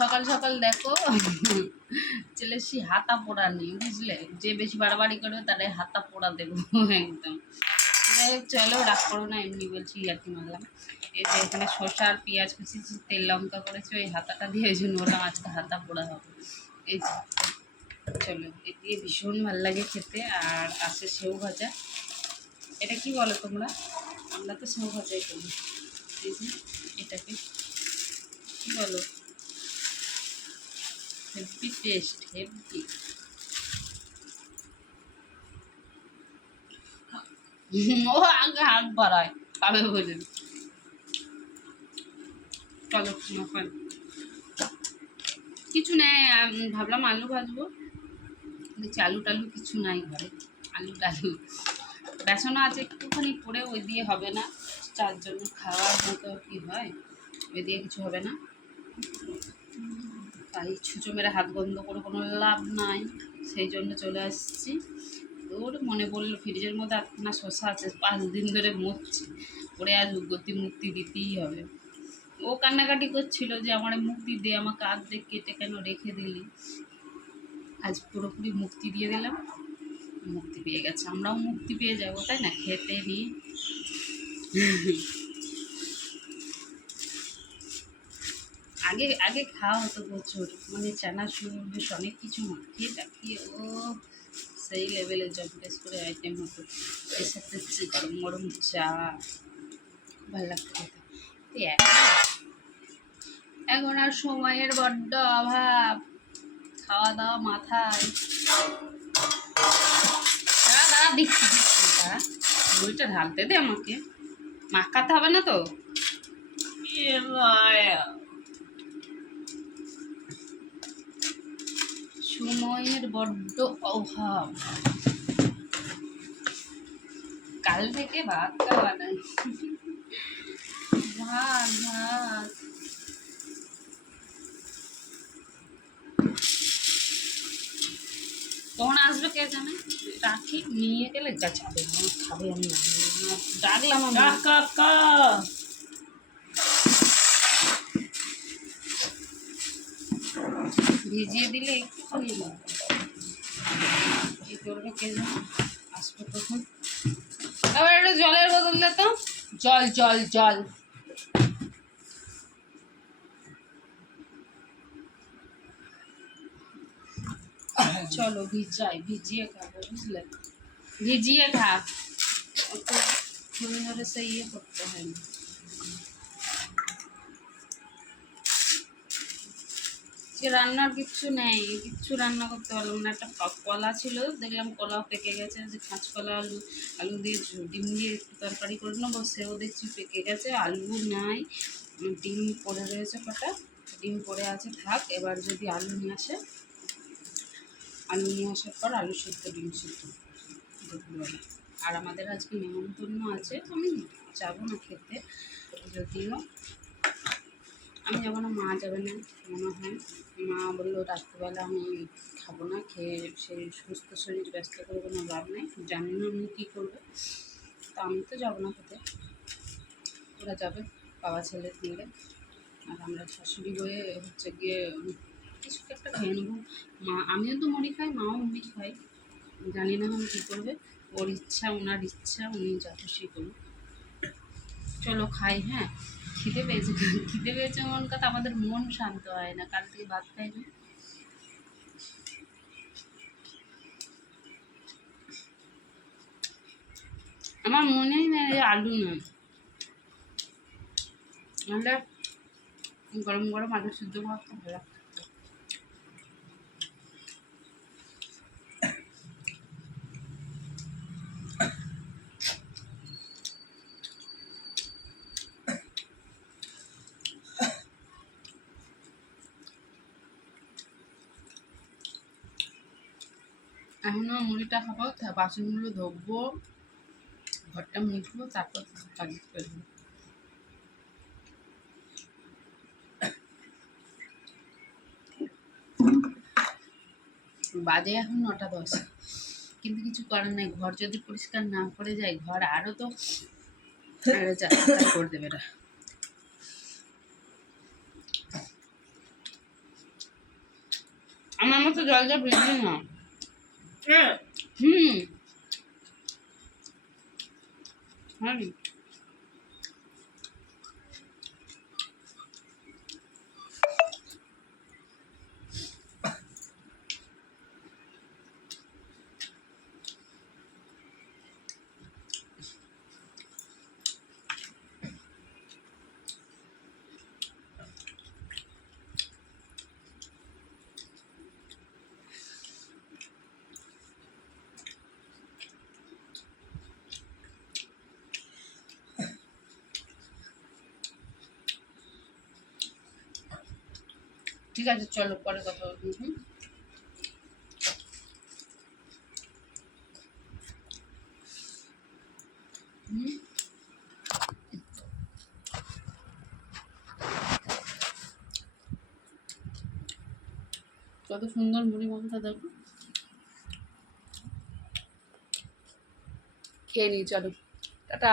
সকাল সকাল দেখো। চলে সে হাতা পোড়া নিয়ে বুঝলে? যে বেশি বাড়াবাড়ি করবে তারে হাতা পোড়া দেবো একদম। যাই হোক, চলো রাগ করো না এমনি বলছি আর কি মারলাম এই যে এখানে শসা আর পেঁয়াজ কুচিছি তেল লঙ্কা করেছি ওই হাতাটা দিয়ে ওই জন্য ওটা আজকে হাতা পোড়া হবে। এই যে চলো এ দিয়ে ভীষণ ভালো লাগে খেতে আর আছে সেও ভাজা। এটা কি বলো তোমরা? আমরা তো সেও ভাজাই করি। এই যে এটাকে কি বলো? Heavy taste heavy. ও, আগে হাত বাড়ায় খাবে বলে চলো মাখন কিছু নেই ভাবলাম আলু ভাজবো। দেখছি আলু টালু কিছু নাই ঘরে, আলু টালু। বেসনও আছে একটুখানি পরে ওই দিয়ে হবে না। চার জন্য খাওয়ার মতো কি হয়, ওই দিয়ে কিছু হবে না। তাই ছুঁচো মেরে হাত বন্ধ করে কোনো লাভ নাই। সেই জন্য চলে আসছি। ওর মনে পড়ল ফ্রিজের মধ্যে না শশা আছে, পাঁচ দিন ধরে মরছে। ওরে আজ গতি মুক্তি দিতেই হবে। ও কান্নাকাটি করছিল যে, আমার মুক্তি দে আমাকে আর্ধেক কেটে কেন রেখে দিলি? আজ পুরোপুরি মুক্তি দিয়ে দিলাম। মুক্তি পেয়ে গেছে। আমরাও মুক্তি পেয়ে যাব, তাই না? খেতে নিয়ে আগে আগে খাওয়া হতো প্রচুর। মানে চানাচুর, বেশ অনেক কিছু মাখিয়ে টাকিয়ে ও সেই লেভেলে জবলেস করে আইটেম হতো। এর সাথে হচ্ছে গরম গরম চা, ভালো লাগতো এখন- আর সময়ের বড্ড অভাব। খাওয়া দাওয়া মাথায়। দাঁড়া মুড়িটা ঢালতে দে আমাকে। মাখাতে হবে না তো। সময়ের বড্ড অভাব। কাল থেকে ভাত খাওয়া নাই। ভাত ভাত। কখন আসবে কে জানে? রাখি নিয়ে গেলে যা যাবে না খাবে আমি ডাকলাম কাকা। ভিজিয়ে দিলে একটুখানি কি করবে কে আসবে তখন আবার একটু জলের বোতল দে জল জল জল। চলো ভিজাই, ভিজিয়ে খাব, বুঝলে? ভিজিয়ে খা ধরে ধরে করতে হয় না। আজকে রান্নার কিচ্ছু নেই, কিচ্ছু রান্না করতে পারলাম না। একটা কলা ছিল, দেখলাম কলাও পেকে গেছে যে কাঁচকলা আলু আলু দিয়ে ডিম দিয়ে একটু তরকারি করে নেব, সেও দেখছি পেকে গেছে, আলু নাই। ডিম পড়ে রয়েছে কটা, ডিম পড়ে আছে, থাক, এবার যদি আলু নিয়ে আসে, আলু নিয়ে আসার পর আলু সিদ্ধ, ডিম সিদ্ধ। দুপুরবেলা। আর আমাদের আজকে নেমন্তন্ন আছে, আমি যাব না খেতে, যদিও। আমি যাব না মা যাবে না, মনে হয় মা বলল, রাত্রিবেলা আমি খাব না, খেয়ে সেই সুস্থ শরীর, ব্যস্ত করে কোনো লাভ নেই, জানি না আমি কী করব। তা আমি তো যাব না খেতে। ওরা যাবে, বাবা, ছেলে দিকে আর আমরা শাশুড়ি বয়ে হচ্ছে গিয়ে কিছু একটা খেয়ে নেব। মা, আমিও তো মুড়ি খাই, মাও মুড়ি খাই। জানি না আমি কী করবে। ওর ইচ্ছা, ওনার ইচ্ছা, উনি যা খুশি করুন চলো খাই হ্যাঁ? খিদে পেয়েছে খিদে পেয়েছে মন কথা আমাদের মন শান্ত হয় না, কাল থেকে ভাত খাই না। আমার মনেই নেই আলু নয়। নাহলে গরম গরম আলু সিদ্ধ ভাত ভালো এখনও মুড়িটা খাব, তা- বাসনগুলো ধোবো, ঘরটা মুছবো, তারপর কাজ করব বাজে এখন নটা দশ, কিন্তু কিছু করার নাই, ঘর যদি পরিষ্কার না করে যায়, ঘর তো আরও যা করে দেবে এরা। আমার মতো জল যা ভিজলি না। হ্যাঁ হুম হ্যাঁ ঠিক আছে, চলো, পরে কথা বলব হুম কত সুন্দর মুড়ি মাখাটা দেখো। খেয়ে নিই, চলো। টাটা।